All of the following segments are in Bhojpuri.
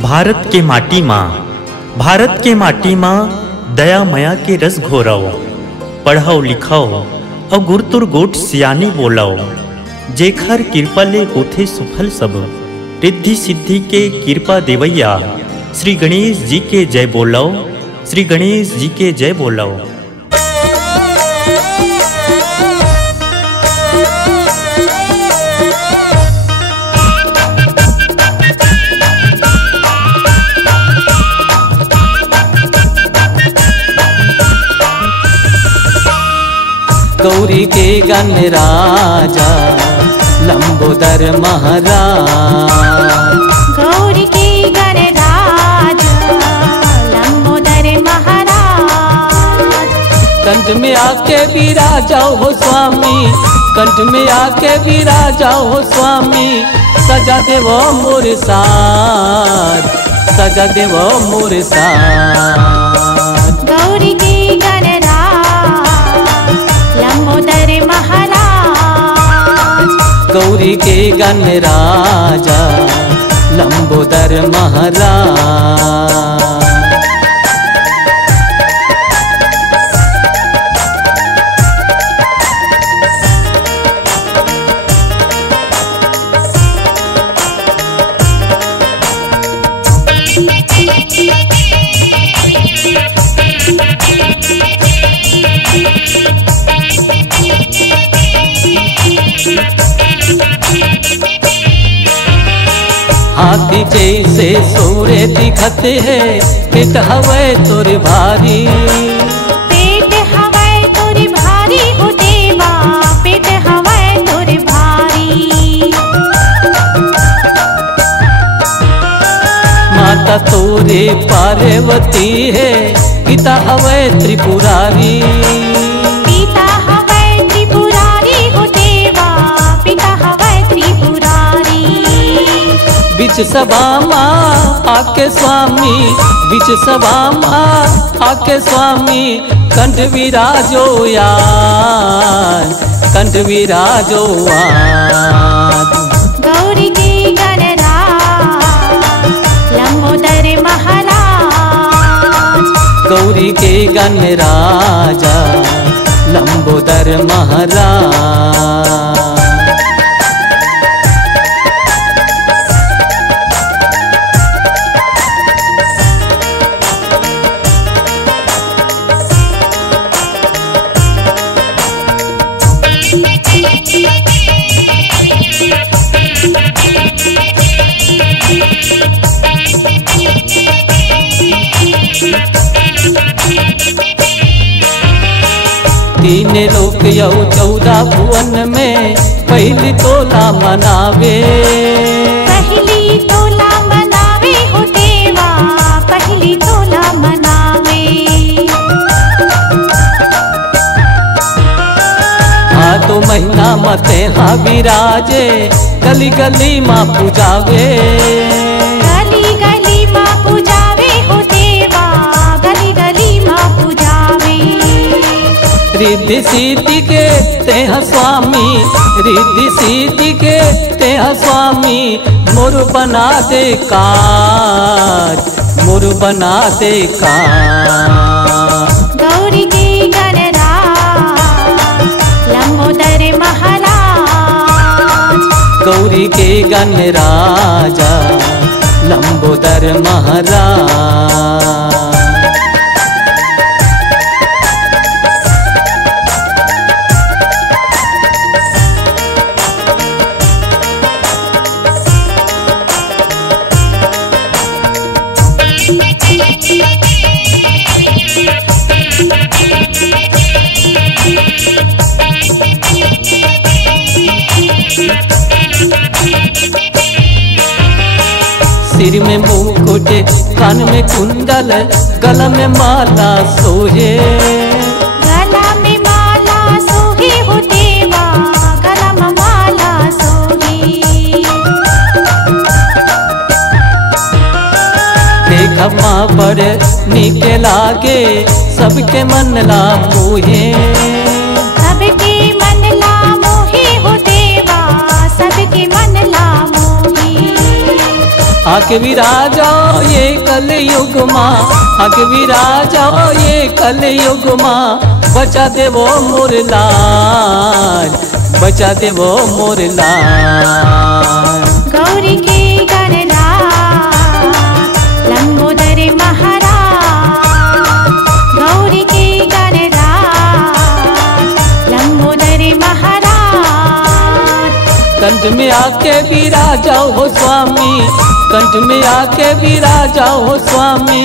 भारत के माटी माँ दया मया के रस घोराओ, पढ़ाओ लिखाओ और गुरतुर गोट सियानी बोलाओ। जेखर कृपा ले होथे सुफल सब, रिद्धि सिद्धि के कृपा देवैया। श्री गणेश जी के जय बोलाओ, श्री गणेश जी के जय बोलाओ। गौरी के गण राजा लंबोदर महाराज, गौरी के गण राजा लंबोदर महाराज। कंठ में आके विराजाओ हो स्वामी, कंठ में आके विराजाओ हो स्वामी। सजा देवो मोर साथ, सजा देवो मोर साथ। गौरी के गण लंबोदर महाराज, गौरी के गण राजा लंबोदर महाराज। हाथी जैसे सोरे दिखते हैं, पेट हवे तोरे भारी, पेट हवे तोरे भारी हो देवा, पेट हवे तोरे भारी। माता तोरे पार्वती है, पिता हवे त्रिपुरारी, पिता हवे त्रिपुरारी हो देवा, पिता हवे त्रिपुरारी। बीच सभा माँ आके स्वामी, बीच सभा माँ आके स्वामी। कंठ विराजो यार, कंठ विराजो यार। गौरी के गण लंबोदर महाराज, गौरी के गण राजा लंबोदर महाराज। तीन लोक यौ 14 भुवन में पहली तोला मनावे, पहली तोला मनावे हो देवा, पहली तोला मनावे। तो महीना मते हाँ विराजे, गली गली माँ पूजावे, गली गली माँ पूजावे हो देवा, गली गली माँ पूजावे। रिद्धि सिद्धि के तेह स्वामी, रिद्धि सिद्धि के तेह स्वामी। मोर बना दे काज, मोर बना दे काज। गौरी के गण लंबोदर महाराज, गौरी के गण राजा लंबोदर महाराज। सिर में मुकुट, कान में कुंडल, गला में माला सोहे, गला में माला सोहे हो देवा, गला में माला सोहे। देखा माँ बड़ नीक लागे, सबके मन ला मोहे, सबके मन ला मोहे हो देवा, सबके मन ला मोहे। आके विराजा ये कलयुग माँ, आके विराजा ये कलयुग माँ, बचा देवो मोर लाल, बचा देवो मोर लाल। गौरी के गणराज लंबोदर महाराज, गौरी के गणराज लंबोदर महाराज। कंठ में आके विराजा हो स्वामी, कंठ में आके विराजा हो स्वामी,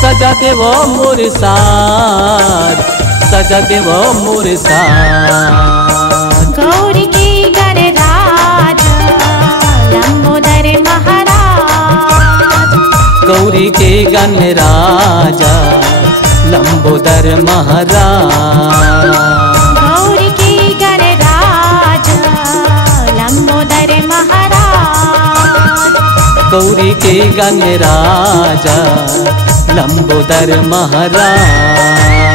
सजा देवो मोर साथ, सजा देवो मोर साथ। गौरी के गणराज लंबोदर महाराज, गौरी के गणराजा लंबोदर महाराज, गौरी के गणराज लंबोदर महाराज। गौरी के गणराजा लंबोदर महाराज।